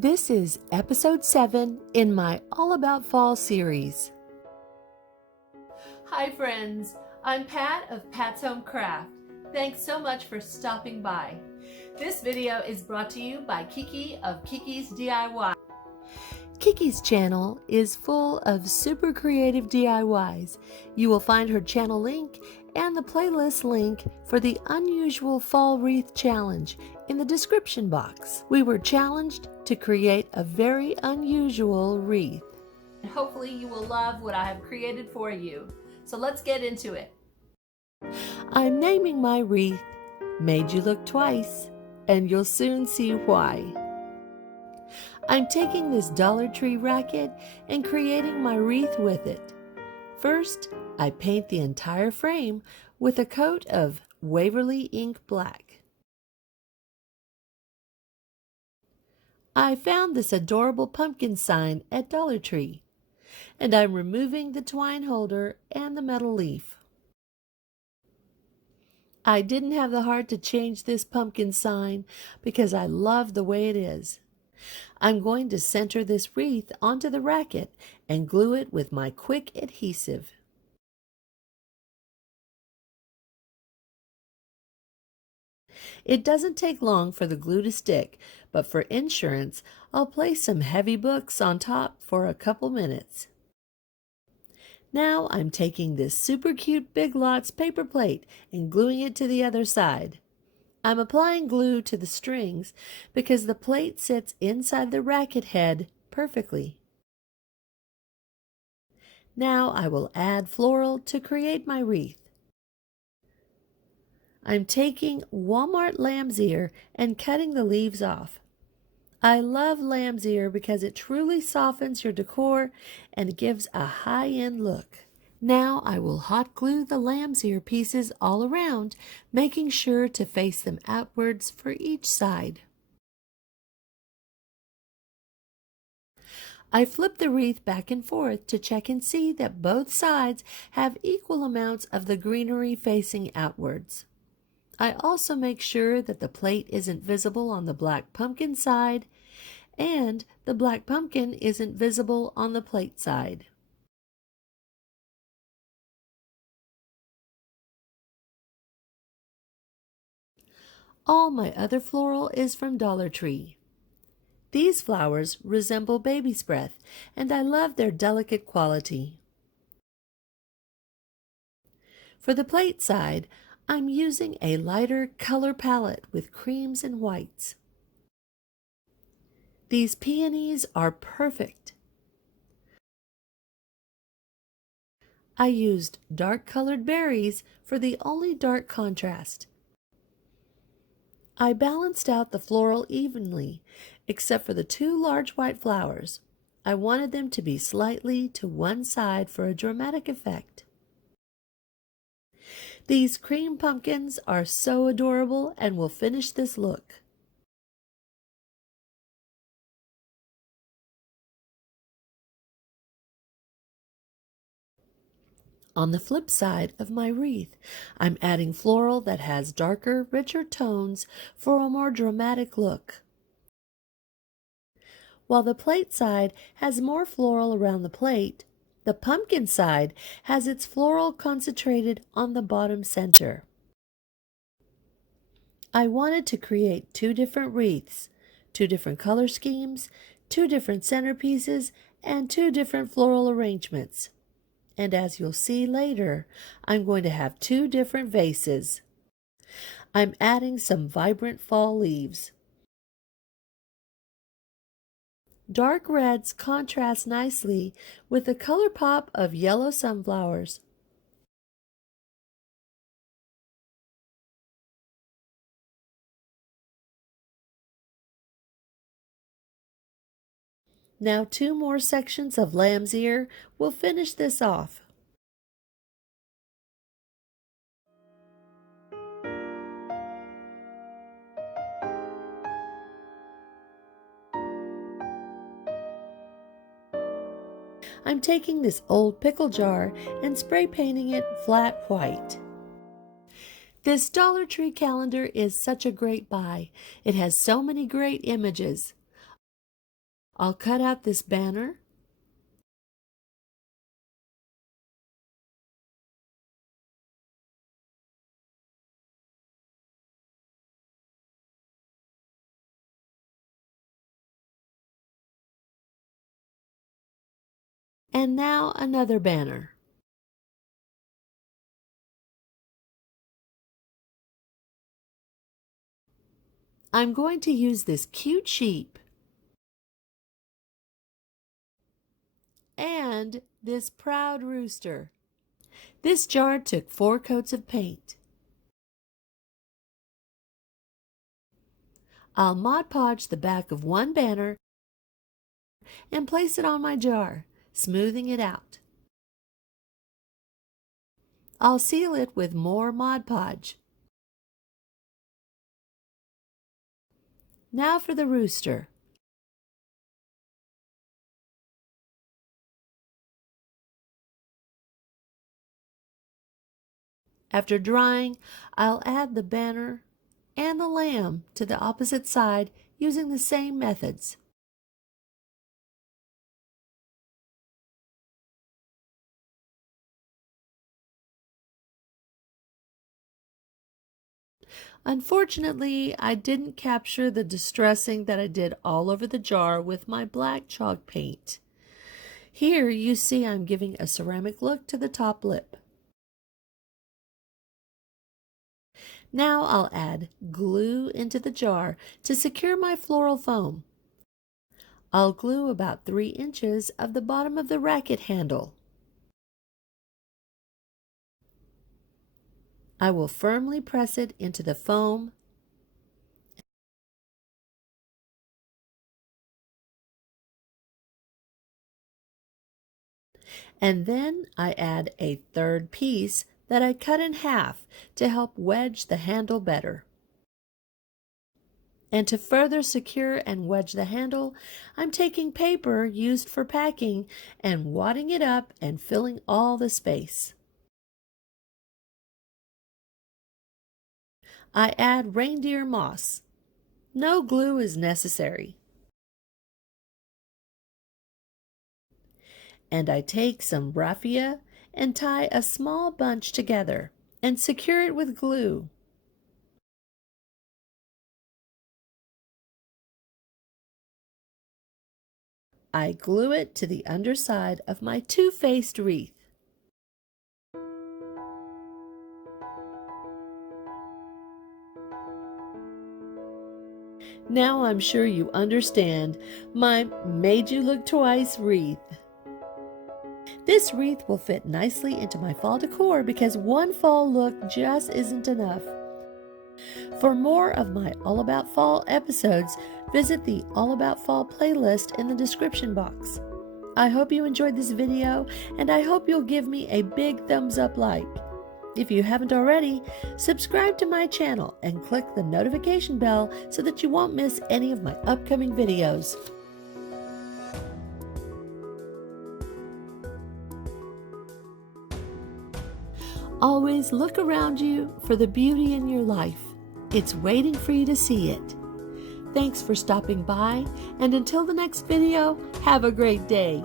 This is episode 7 in my All About Fall series. Hi friends, I'm Pat of Pat's Home Craft. Thanks so much for stopping by. This video is brought to you by Kiki of Kiki's DIY. Kiki's channel is full of super creative DIYs. You will find her channel link and the playlist link for the Unusual Fall Wreath Challenge in the description box. We were challenged to create a very unusual wreath. And hopefully you will love what I have created for you. So let's get into it. I'm naming my wreath Made You Look Twice, and you'll soon see why. I'm taking this Dollar Tree racket and creating my wreath with it. First, I paint the entire frame with a coat of Waverly Ink Black. I found this adorable pumpkin sign at Dollar Tree, and I'm removing the twine holder and the metal leaf. I didn't have the heart to change this pumpkin sign because I love the way it is. I'm going to center this wreath onto the racket and glue it with my quick adhesive. It doesn't take long for the glue to stick, but for insurance, I'll place some heavy books on top for a couple minutes. Now I'm taking this super cute Big Lots paper plate and gluing it to the other side. I'm applying glue to the strings because the plate sits inside the racket head perfectly. Now I will add floral to create my wreath. I'm taking Walmart lamb's ear and cutting the leaves off. I love lamb's ear because it truly softens your decor and gives a high-end look. Now I will hot glue the lamb's ear pieces all around, making sure to face them outwards for each side. I flip the wreath back and forth to check and see that both sides have equal amounts of the greenery facing outwards. I also make sure that the plate isn't visible on the black pumpkin side and the black pumpkin isn't visible on the plate side. All my other floral is from Dollar Tree. These flowers resemble baby's breath, and I love their delicate quality. For the plate side, I'm using a lighter color palette with creams and whites. These peonies are perfect. I used dark colored berries for the only dark contrast. I balanced out the floral evenly, except for the two large white flowers. I wanted them to be slightly to one side for a dramatic effect. These cream pumpkins are so adorable and will finish this look. On the flip side of my wreath, I'm adding floral that has darker, richer tones for a more dramatic look. While the plate side has more floral around the plate, the pumpkin side has its floral concentrated on the bottom center. I wanted to create two different wreaths, two different color schemes, two different centerpieces, and two different floral arrangements. And as you'll see later, I'm going to have two different vases. I'm adding some vibrant fall leaves. Dark reds contrast nicely with the color pop of yellow sunflowers. Now 2 more sections of lamb's ear will finish this off. I'm taking this old pickle jar and spray painting it flat white. This Dollar Tree calendar is such a great buy. It has so many great images. I'll cut out this banner. And now another banner. I'm going to use this cute sheep and this proud rooster. This jar took 4 coats of paint. I'll Mod Podge the back of one banner and place it on my jar, smoothing it out. I'll seal it with more Mod Podge. Now for the rooster. After drying, I'll add the banner and the lamb to the opposite side using the same methods. Unfortunately, I didn't capture the distressing that I did all over the jar with my black chalk paint. Here you see I'm giving a ceramic look to the top lip. Now I'll add glue into the jar to secure my floral foam. I'll glue about 3 inches of the bottom of the racket handle. I will firmly press it into the foam and then I add a 3rd piece that I cut in half to help wedge the handle better. And to further secure and wedge the handle, I'm taking paper used for packing and wadding it up and filling all the space. I add reindeer moss. No glue is necessary. And I take some raffia and tie a small bunch together and secure it with glue. I glue it to the underside of my 2-faced wreath. Now I'm sure you understand my Made You Look Twice wreath. This wreath will fit nicely into my fall decor because one fall look just isn't enough. For more of my All About Fall episodes, visit the All About Fall playlist in the description box. I hope you enjoyed this video, and I hope you'll give me a big thumbs up like. If you haven't already, subscribe to my channel and click the notification bell so that you won't miss any of my upcoming videos. Always look around you for the beauty in your life. It's waiting for you to see it. Thanks for stopping by, and until the next video, have a great day.